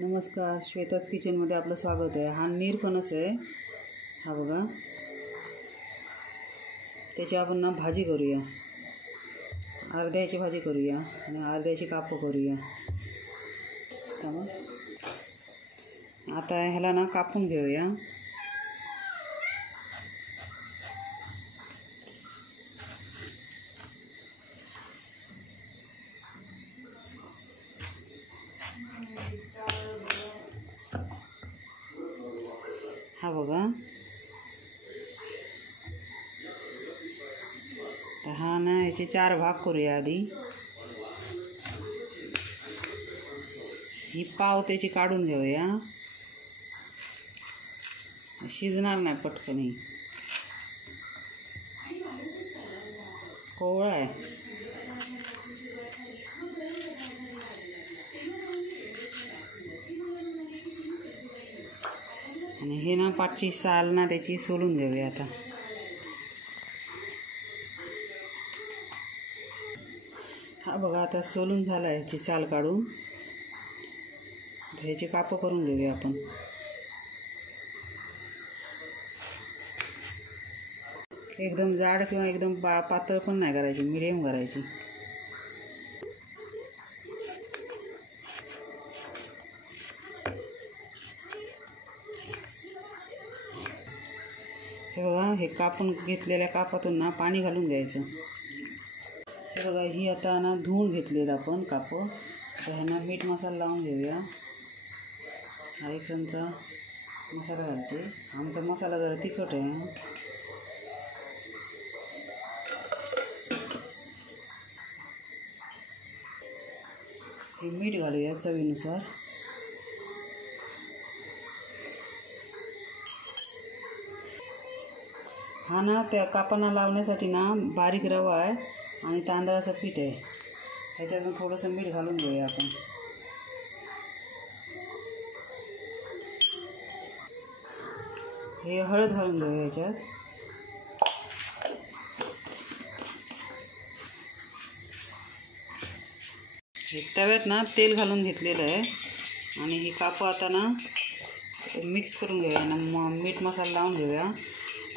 नमस्कार, श्वेताज किचनमध्ये आपलं स्वागत आहे। हा नीरफणस आहे, हा बघा। त्याची आपण ना भाजी करूया, अर्ध्याची भाजी करूया आणि अर्ध्याची काप करूया। आता ह्याला ना कापून घेऊया। हा बघा, हा ना याचे 4 भाग करूया। आधी ही पाव त्याची काढून घेऊया, शिजणार नाही पटकन, कोवळा आहे। आणि हे ना पाठची साल ना त्याची सोलून घेऊया। आता हा बघा, आता सोलून झाला याची साल काढून। ह्याची काप करून घेऊया आपण। एकदम जाड किंवा एकदम पातळ पण नाही करायची, मीडियम करायची। हे बघा, हे कापून घेतलेल्या कापातून ना पाणी घालून घ्यायचं। हे बघा, ही आता ना धुवून घेतलेलं आपण काप। तर ह्यांना मीठ मसाला लावून घेऊया। हा 1 चमचा मसाला घालते। आमचा मसाला जरा तिखट आहे। हे मीठ घालूया चवीनुसार। हा ना त्या कापांना लावण्यासाठी ना बारीक रवा आहे आणि तांदळाचं पीठ आहे। ह्याच्यातून थोडंसं मीठ घालून घेऊया आपण। हे हळद घालून घेऊया ह्याच्यात। हे तव्यात ना तेल घालून घेतलेलं आहे आणि ही कापं आता ना मिक्स करून घेऊया ना, मीठ मसाला लावून घेऊया।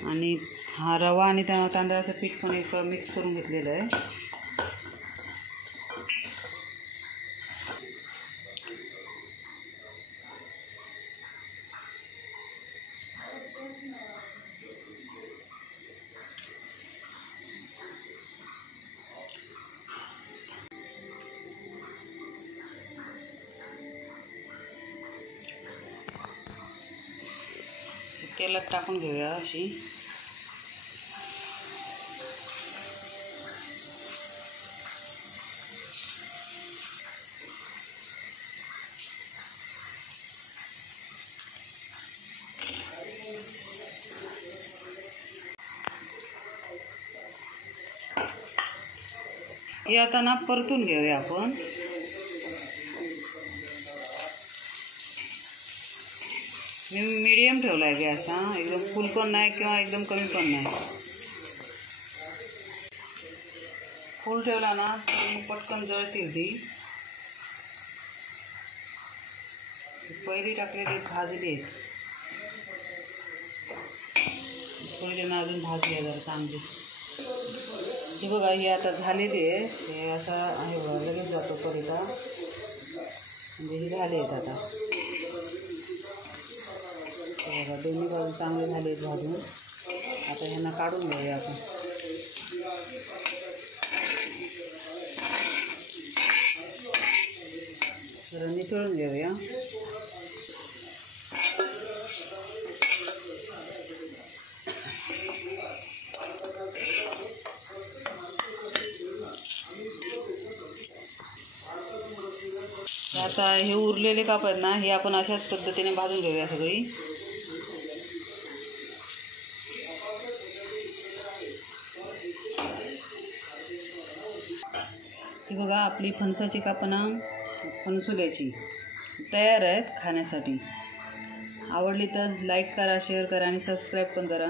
आणि हा रवा आणि तांदळाचं पीठ पण एक मिक्स करून घेतलेलं आहे। तेलात टाकून घेऊया अशी। हे आता ना परतून घेऊया आपण। मी मीडियम ठेवला आहे गॅस, हा एकदम फुल पण नाही किंवा एकदम कमी पण नाही। फुल ठेवला ना तर पटकन जळतील ती। पहिली टाकलेली भाजली आहेत, थोडी त्यांना अजून भाजली जरा चांगली। हे बघा, ही आता झालेली आहे। हे असं आहे बघा, लगेच जातो परिता, म्हणजे ही झाली आहेत आता। बघा, दोन्ही बाजू चांगले झाले आहेत भाजून। आता ह्यांना काढून घेऊया आपण। जरा निथळून घेऊया। आता हे उरलेले काप आहेत ना, हे आपण अशाच पद्धतीने भाजून घेऊया सगळी। ही बघा, आपली फणसाची कापं फणसुल्याची तयार आहेत खाण्यासाठी। आवडली तर लाईक करा, शेअर करा आणि सबस्क्राईब पण करा।